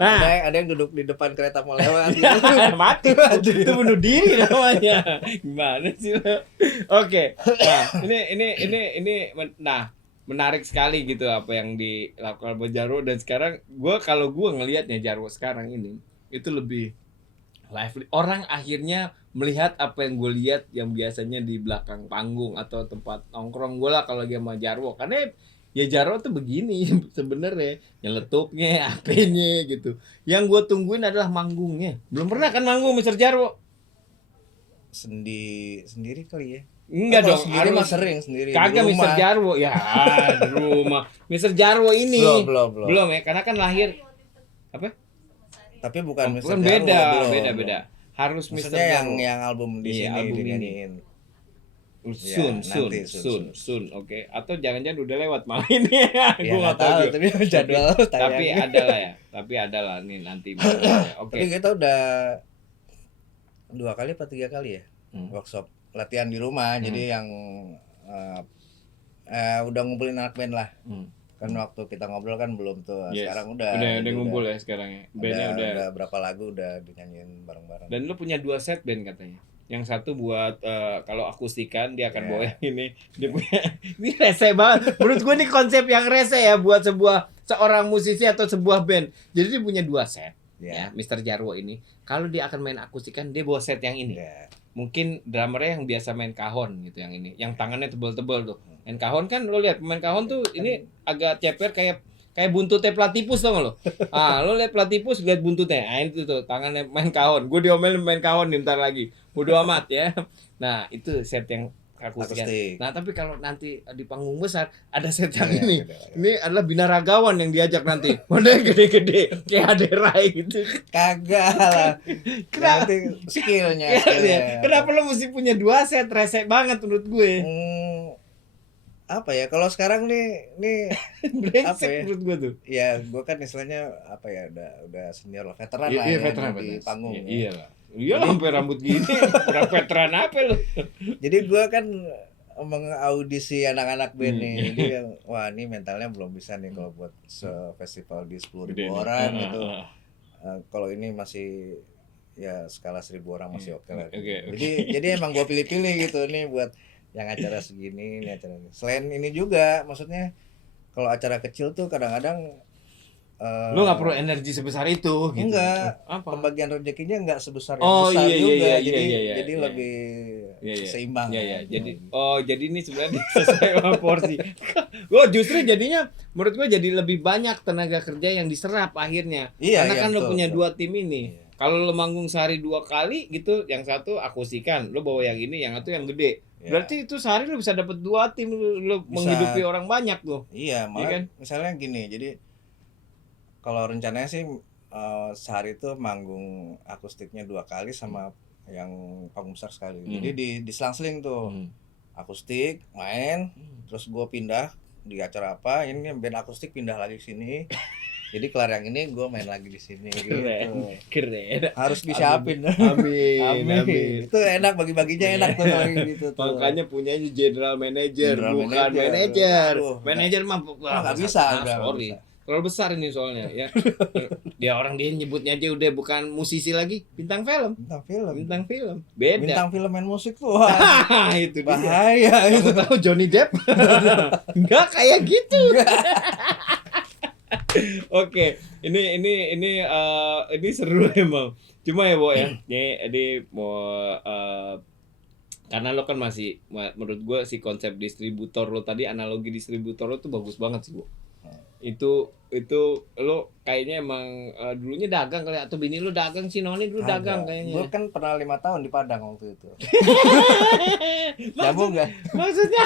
Nah, ada yang duduk di depan kereta mau lewat gitu. mati itu bunuh diri namanya. Gimana sih lo? Oke. Nah, ini nah menarik sekali gitu apa yang dilakukan oleh Jarwo, dan sekarang kalau gue ngelihatnya Jarwo sekarang ini itu lebih lively. Orang akhirnya melihat apa yang gue lihat yang biasanya di belakang panggung atau tempat nongkrong gue lah kalau lagi sama Jarwo, karena ya Jarwo tuh begini sebenarnya nyeletupnya apanya gitu. Yang gue tungguin adalah manggungnya. Belum pernah kan manggung Mr. Jarwo? Sendiri kali ya. Enggak dong, sendiri mah sering sendiri. Kagak Mr. Jarwo ya di rumah. Mr. Jarwo ini belum ya, karena kan lahir apa? Tapi bukan Mr. Bukan Jarwo, beda. Harus maksudnya Mr. Jarwo yang album di sini album dinyanyiin. Soon. Oke. Atau jangan-jangan udah lewat malah ini. Ya, gua enggak tahu tapi jadwal tapi ada lah nih nanti. Oke. Tapi kita udah 2 kali apa 3 kali ya workshop latihan di rumah. Jadi yang udah ngumpulin anak band lah. Kan waktu kita ngobrol kan belum tuh. Sekarang udah ngumpul ya sekarang ya. Bandnya udah berapa lagu udah dinyanyiin bareng-bareng. Dan lu punya 2 set band katanya. Yang satu buat kalau akustikan dia akan bawa yang ini. Dia punya ini rese banget. Menurut gue ini konsep yang rese ya buat seorang musisi atau sebuah band. Jadi dia punya 2 set. Ya, Mr. Jarwo ini. Kalau dia akan main akustikan dia bawa set yang ini. Mungkin drummernya yang biasa main kahon gitu yang ini. Yang tangannya tebel-tebel tuh. Main kahon kan lo lihat pemain kahon tuh ini agak ceper kayak buntutnya platypus tau gak lo? Lo lihat platypus lihat buntutnya. Itu tuh tangannya main kahon. Gue diomelin main kahon nih ntar lagi. Bodo amat ya. Nah, itu set yang akustik. Nah, tapi kalau nanti di panggung besar ada set yang ini. Ini adalah binaragawan yang diajak nanti. Model gede-gede kayak Aderai gitu. Kagak lah. Kenapa skillnya. Kenapa lo mesti punya 2 set? Rese banget menurut gue. Apa ya, kalau sekarang nih apa ya menurut gue tuh ya gue kan istilahnya apa ya udah senior lah, veteran lah ya, veteran di panggung iya lah sampai rambut gini udah veteran apa lo. Jadi gue kan mengaudisi anak-anak band nih, jadi wah ini mentalnya belum bisa nih kalau buat festival di 10.000 orang gitu. Kalau ini masih ya skala 1.000 orang masih oke lah. Jadi emang gue pilih-pilih gitu nih buat yang acara segini, ini acara ini. Selain ini juga, maksudnya kalau acara kecil tuh kadang-kadang lu nggak perlu energi sebesar itu. Gitu. Enggak. Apa? Pembagian rezekinya enggak sebesar yang besar juga, jadi lebih seimbang. Jadi ini sebenarnya sesuai sama porsi. Justru jadinya menurut gua jadi lebih banyak tenaga kerja yang diserap akhirnya. Karena kan lu punya 2 tim ini. Kalau lo manggung sehari 2 kali gitu, yang satu akustikan, lo bawa yang ini, yang satu yang gede. Berarti itu sehari lo bisa dapat 2 tim, lo menghidupi orang banyak tuh. Iya, malah kan? Misalnya gini, jadi kalau rencananya sih sehari itu manggung akustiknya 2 kali sama yang panggung besar sekali. Jadi di selang-seling tuh akustik main, terus gue pindah di acara apa, ini band akustik pindah lagi sini. Jadi kelar yang ini gue main lagi di sini gitu. Keren. Harus disiapin. Amin. Itu enak bagi-baginya enak tuh lagi gitu tuh. Makanya punya general manager bukan manajer. Manajer mah enggak bisa. Sorry. Terlalu besar ini soalnya ya. Dia nyebutnya aja udah bukan musisi lagi, bintang film. Beda. Bintang film main musik tuh. Itu bahaya. Aku tahu Johnny Depp. Enggak kayak gitu. Oke, ini seru emang. Cuma ya, Bo ya. Jadi mau karena lo kan masih menurut gue si konsep distributor lo tadi, analogi distributor lo tuh bagus banget sih, Bo. Itu lo kayaknya emang dulunya dagang kali, atau bini lo dagang, si Noni dulu dagang kayaknya. Gue kan pernah 5 tahun di Padang waktu itu. Nyambung enggak? Maksudnya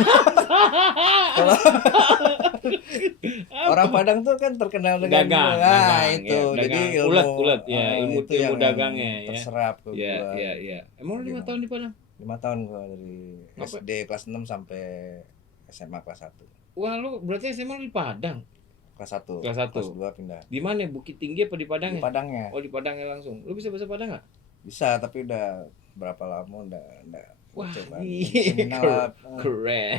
orang Padang tuh kan terkenal dengan dagang, itu. Ya, jadi ulet ya, ilmu yang dagangnya ya. Terserap ke gua. Iya. Emang lu 5 tahun di Padang? 5 tahun gua dari SD kelas 6 sampai SMA kelas 1. Wah, lu berarti SMA lu di Padang. kelas 1. Kelas 1. Kelas 2 pindah. Di mana? Bukit Tinggi apa di Di Padangnya? Padangnya. Oh, di Padangnya langsung. Lu bisa bahasa Padang nggak? Bisa, tapi udah berapa lama udah Wah, coba. keren.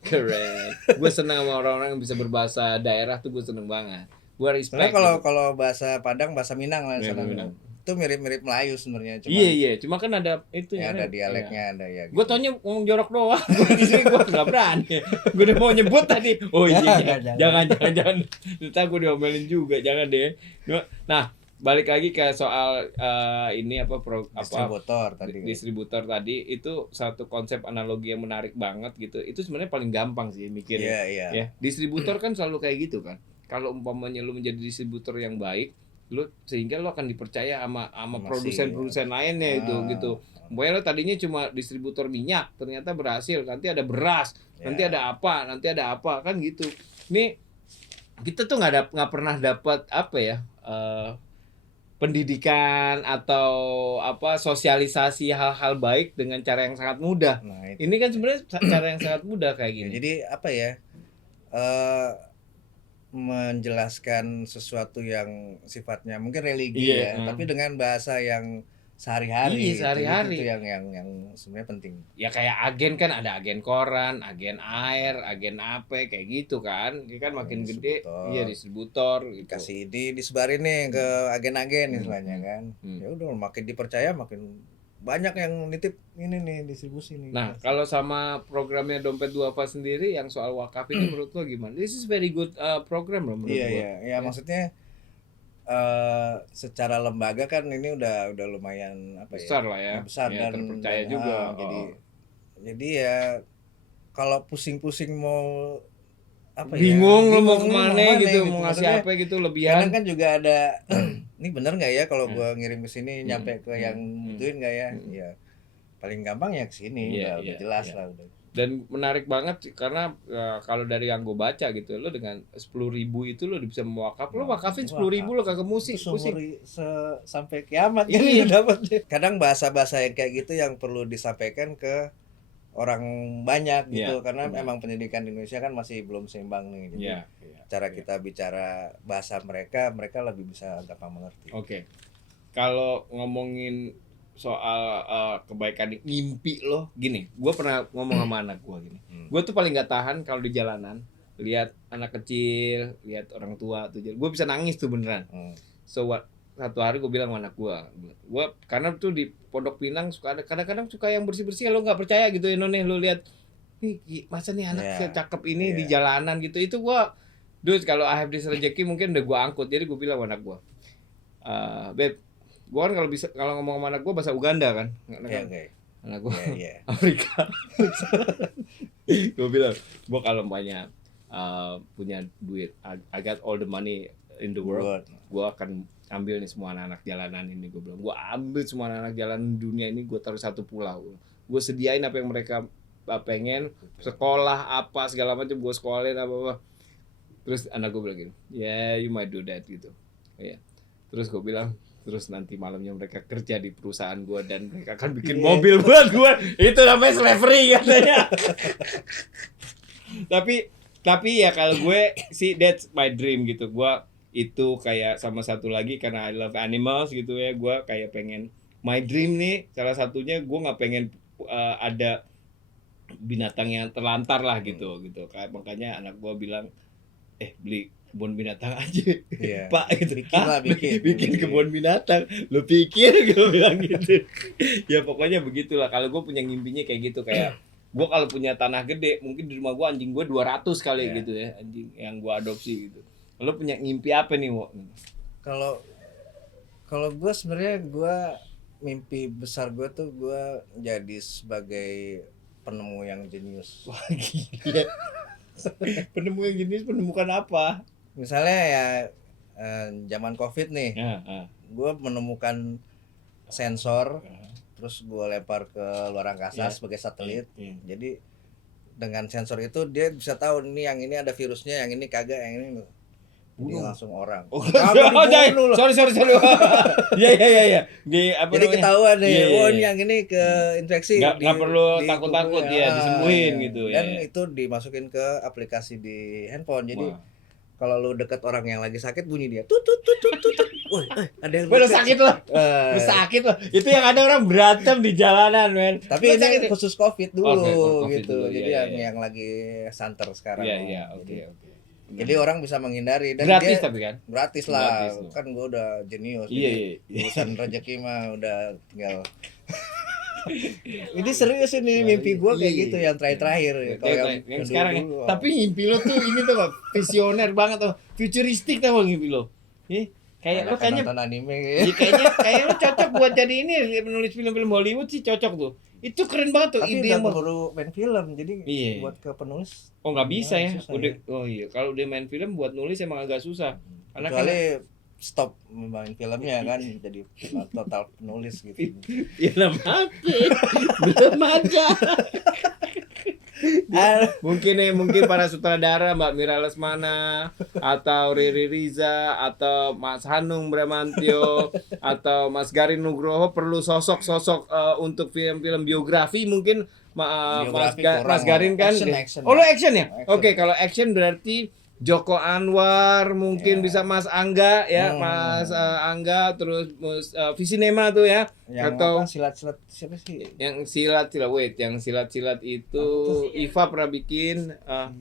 Keren. Gue senang sama orang-orang yang bisa berbahasa daerah tuh, gue seneng banget. Gue respect. Sebenarnya kalau bahasa Padang, bahasa Minang lah Iya, sana. Minang. Itu mirip-mirip Melayu sebenarnya, cuma Iya, cuma kan ada itu ya ada dialeknya, ada ya. Gue taunya ngomong jorok doang. Di sini gue nggak berani. Gue udah mau nyebut tadi. Oh iya, jangan. Ntar gue diomelin juga, jangan deh. Nah, balik lagi ke soal ini distributor tadi itu satu konsep analogi yang menarik banget gitu. Itu sebenarnya paling gampang sih mikirnya. Ya, distributor kan selalu kayak gitu kan. Kalau umpamanya lu menjadi distributor yang baik, sehingga lu akan dipercaya sama produsen-produsen lainnya itu gitu. Pokoknya lo tadinya cuma distributor minyak, ternyata berhasil. Nanti ada beras, nanti ada apa kan gitu. Nih kita tuh nggak pernah dapat pendidikan atau sosialisasi hal-hal baik dengan cara yang sangat mudah. Nah, ini kan sebenarnya cara yang sangat mudah kayak gini. Jadi menjelaskan sesuatu yang sifatnya mungkin religi tapi dengan bahasa yang sehari-hari. Itu yang sebenarnya penting. Ya kayak agen kan ada agen koran, agen air, agen apa kayak gitu kan. Ini kan makin gede, distributor gitu. Kasih disebarin nih ke agen-agen istilahnya kan. Ya udah makin dipercaya makin banyak yang nitip ini nih distribusi nih. Nah, kalau sama programnya Dompet Duafa sendiri yang soal wakaf ini menurut lo gimana? This is very good program loh menurut gua. Iya, maksudnya secara lembaga kan ini udah lumayan besar lah ya. Besar dan terpercaya juga. Jadi ya kalau pusing-pusing mau bingung lo mau kemana gitu, mau ngasih apa gitu lebihan. Kadang kan juga ada ini bener nggak ya kalau gua ngirim ke sini nyampe ke yang butuhin nggak ya? Ya paling gampang ya ke sini, udah jelas lah udah. Dan menarik banget karena kalau dari yang gue baca gitu, lo dengan 10.000 itu lo bisa mewakaf, lo wakafin 10.000 lo kagak pusing. Sampai kiamat kan dapat. Kadang bahasa-bahasa yang kayak gitu yang perlu disampaikan ke orang banyak gitu karena memang pendidikan di Indonesia kan masih belum seimbang nih. Jadi cara kita bicara bahasa mereka lebih bisa gampang mengerti. Oke. Kalau ngomongin soal kebaikan mimpi lo gini, gue pernah ngomong sama anak gue gini, gue tuh paling nggak tahan kalau di jalanan lihat anak kecil, lihat orang tua tuh, gue bisa nangis tuh beneran. Satu hari gue bilang sama anak gue karena tuh di Pondok Pinang suka ada kadang-kadang suka yang bersih-bersih, lo nggak percaya gitu ya None, lo lihat nih masa nih anak cakep ini di jalanan gitu, itu gue kalau I have this rezeki mungkin udah gue angkut. Jadi gue bilang sama anak gue, Beb, gue kan kalau ngomong sama anak gue bahasa Uganda kan, anak gue Afrika. Gue bilang, gue kalau banyak punya duit, I got all the money in the world, gue akan ambil nih semua anak-anak jalanan ini. Gue bilang, gue ambil semua anak-anak jalanan dunia ini, gue taruh satu pulau, gue sediain apa yang mereka pengen, sekolah apa segala macam gue sekolahin apa. Terus anak gue bilang gini, you might do that gitu. Terus gue bilang, terus nanti malamnya mereka kerja di perusahaan gue dan mereka akan bikin mobil buat gue. Itu namanya slavery katanya. Tapi ya kalau gue sih that's my dream gitu. Gue itu kayak sama satu lagi karena I love animals gitu ya. Gue kayak pengen my dream nih, salah satunya gue nggak pengen ada binatang yang terlantar lah gitu. Makanya anak gue bilang, beli kebun binatang aja, Pak gitu. Bikin kebun binatang, lu pikir gue bilang gitu. Ya pokoknya begitulah. Kalau gue punya ngimpinya kayak gitu, kayak gue kalau punya tanah gede, mungkin di rumah gue anjing gue 200 kali gitu ya, anjing yang gue adopsi gitu. Lo punya ngimpi apa nih, Wo? Kalau gue sebenarnya mimpi besar gue tuh gue jadi sebagai penemu yang jenius. Wah gila. Penemu yang jenius, penemukan apa? Misalnya ya zaman COVID nih, gue menemukan sensor, terus gue lempar ke luar angkasa sebagai satelit. Jadi dengan sensor itu dia bisa tahu nih yang ini ada virusnya, yang ini kagak, yang ini bunuh langsung orang. Sorry. Iya. Jadi ketahuan nih, ini yang ini keinfeksi. Nggak perlu takut-takut disembuhin gitu ya. Dan itu dimasukin ke aplikasi di handphone. Jadi kalau lu deket orang yang lagi sakit bunyi dia tut tut tut tut tut. Woi, ada yang Lu deket. sakit loh. Lu sakit loh. Itu yang ada orang berantem di jalanan, men. Tapi Lu ini sakit. khusus COVID dulu COVID gitu. dulu, Jadi iya, yang lagi santer sekarang. Iya, Jadi- oke. Jadi orang bisa menghindari dan Gratis dia tapi kan. gratis lah. Gratis loh. Kan gua udah jenius. Iya, Jadi iya. urusan rezeki mah udah tinggal. Ini serius ini mimpi gua kayak gitu yang terakhir-terakhir. Kalau Yang sekarang ya. dulu-dulu, Tapi mimpi lo tuh ini tuh visioner banget tuh. Futuristik tau mimpi lo. Kayak lo kayaknya nonton anime iya, kayak lo cocok buat jadi ini menulis film-film Hollywood sih cocok tuh. Itu keren banget tuh tapi ide udah yang baru main film jadi Iya. buat ke penulis Oh nggak bisa ya. susah Udah ya. oh iya kalau dia main film buat nulis emang agak susah. Karena kan kecuali stop main filmnya kan jadi total penulis gitu. film apa? Belum ada. Mungkin para sutradara Mbak Mira Lesmana atau Riri Riza atau Mas Hanung Bramantyo atau Mas Garin Nugroho perlu sosok-sosok untuk film-film biografi mungkin Biografi Mas kurang, Garin kan. action. Oh lo action ya? Action. Oke, kalau action berarti Joko Anwar mungkin Ya. bisa Mas Angga ya, Mas Angga terus Visinema tuh ya. Yang Atau apa, silat-silat siapa sih? yang silat-silat itu Iva pernah bikin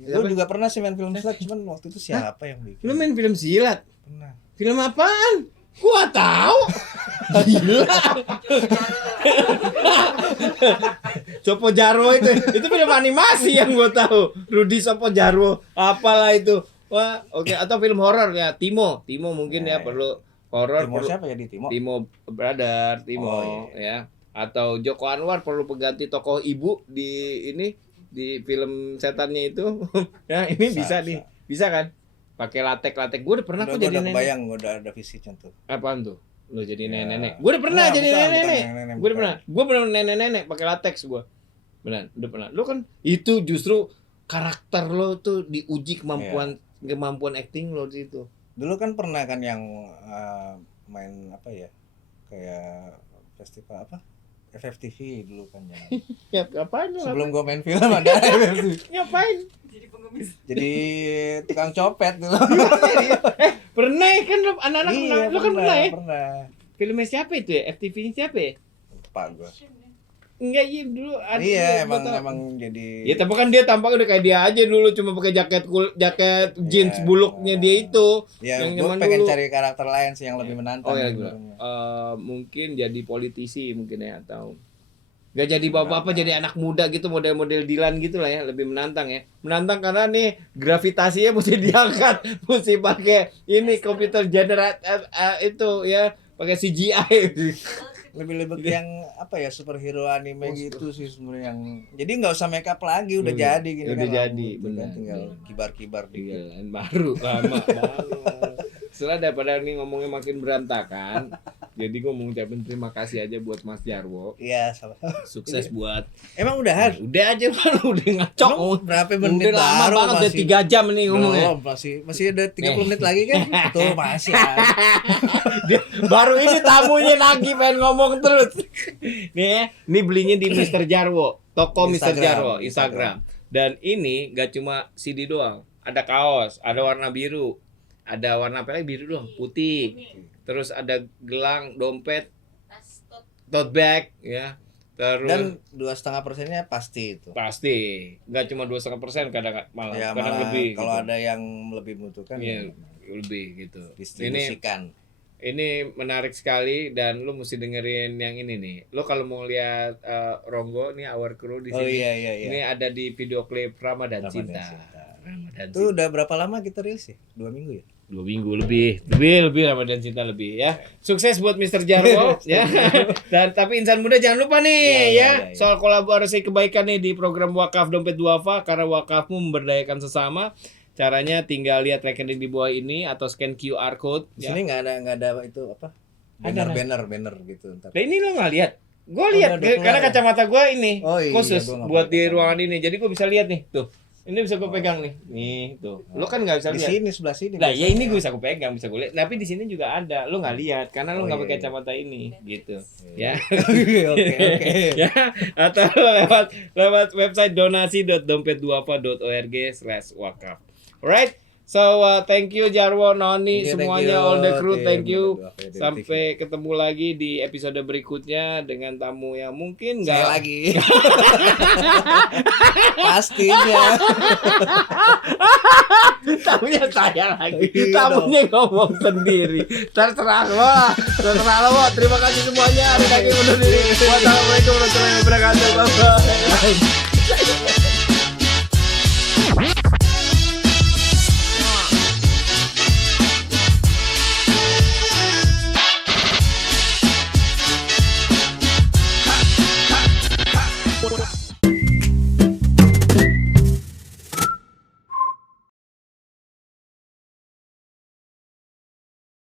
Lu juga pernah sih main film silat cuman waktu itu siapa yang bikin? lu main film silat Pernah. film apaan gua tahu gila Sopo Jarwo itu film animasi yang gua tahu Rudi Sopo Jarwo apalah itu wah oke atau film horor ya Timo mungkin ya perlu horor Timo perlu siapa ya di Timo? Timo Brother, Timo Oh, ya. Atau Joko Anwar perlu pengganti tokoh ibu di di film setannya itu. Ya, ini bisa nih. Bisa kan? Pakai latek. Gue udah pernah Udah, kok jadi udah nenek. kebayang udah ada visinya tuh. Apaan tuh? Lo jadi Ya. nenek. Gue udah pernah Bukan, jadi bukan nenek. nenek, Gue udah pernah. Gue pernah nenek pakai lateks gue. Benar, udah pernah. Lo kan itu justru karakter lo tuh diuji kemampuan acting lo di situ. Dulu kan pernah kan yang main apa ya? Kayak festival apa? FFTV dulu kan ya. Ya, ngapain lo? Sebelum gua main film ada FFTV. Ngapain? Jadi tukang copet dulu. Pernah ya kan lo anak-anak lo kan pernah ya? Pernah. Filmnya siapa itu ya? FTV-nya siapa ya? Lupa gua. Enggak iya dulu ada. Iya, gua tahu. emang jadi Ya tapi kan dia tampaknya udah kayak dia aja dulu cuma pakai jaket jeans Iya. buluknya dia itu. ya yang gua zaman pengen dulu. cari karakter lain sih yang lebih menantang. Oh ya sebenarnya. mungkin jadi politisi mungkin ya atau gak jadi bapak apa jadi anak muda gitu model-model Dilan gitu lah ya lebih menantang ya menantang karena nih gravitasinya mesti diangkat mesti pakai ini komputer generate itu ya pakai CGI Lebih yang apa ya superhero anime gitu sih sebenarnya yang jadi nggak usah make up lagi udah jadi gini udah kan jadi rambut, benar kan, tinggal kibar-kibar dikit. Iya, baru lama setelah daripada ini ngomongnya makin berantakan jadi gue mau ngucapin terima kasih aja buat Mas Jarwo Iya salah. sukses buat Emang udahan? udah aja kan udah ngacok Emang berapa menit udah lama baru banget udah 3 jam nih ngomongnya Belum, masih ada 30 menit lagi kan? Tuh masih ada. baru ini tamunya lagi pengen ngomong terus nih ya ini belinya di Mr. Jarwo toko Mr. Instagram, Jarwo Instagram dan ini gak cuma CD doang ada kaos ada warna biru ada warna apa lagi biru doang putih terus ada gelang dompet tote bag ya terus Dan 2,5%-nya pasti itu. pasti nggak cuma 2,5% kadang malah Ya kadang malah lebih kalau gitu. ada yang lebih membutuhkan Iya, lebih gitu distribusikan. ini menarik sekali dan lu mesti dengerin yang ini nih. Lu kalau mau lihat Ronggo nih Our Crew di Oh sini. iya. Ini ada di video klip Ramadan Ramadan Cinta. Cinta. Ramadan Itu Cinta. udah berapa lama kita rilis sih? 2 minggu ya? 2 minggu lebih Ramadan Cinta lebih ya. Sukses buat Mr. Jarwo ya. Dan tapi insan muda jangan lupa nih Iya. soal kolaborasi kebaikan nih di program Wakaf Dompet Duafa karena wakafmu memberdayakan sesama. Caranya tinggal lihat rekening di bawah ini atau scan QR code. Di sini nggak ada itu apa? Banner gitu ntar. Nah ini lo nggak lihat? Gue Oh, lihat udah keluar karena ya? kacamata gue ini Oh, iya, khusus gua nggak buat pakai di kacamata. ruangan ini. Jadi gue bisa lihat nih tuh. Ini bisa gue pegang nih. Nih tuh. Lo kan nggak bisa Di lihat. sini sebelah sini. Lah ya biasanya. ini gue bisa gue pegang, bisa gue lihat. Tapi di sini juga ada. Lo nggak lihat karena lo Oh, nggak iya, pakai iya. kacamata ini, gitu. Iya. Ya. Oke. Ya. Atau lewat website donasi.dompetduafa.org/wakaf. Alright. So thank you Jarwo, Noni, Thank you, semuanya, thank you. all the crew, Oke, thank you. bener-bener. Sampai ketemu lagi di episode berikutnya dengan tamu yang mungkin Saya nggak lagi. Pastinya. tamunya saya lagi, Iya tamunya ngomong sendiri. Terserah lo. Terima kasih semuanya. Hari lagi undur diri. Wassalamualaikum warahmatullahi wabarakatuh. Bye bye.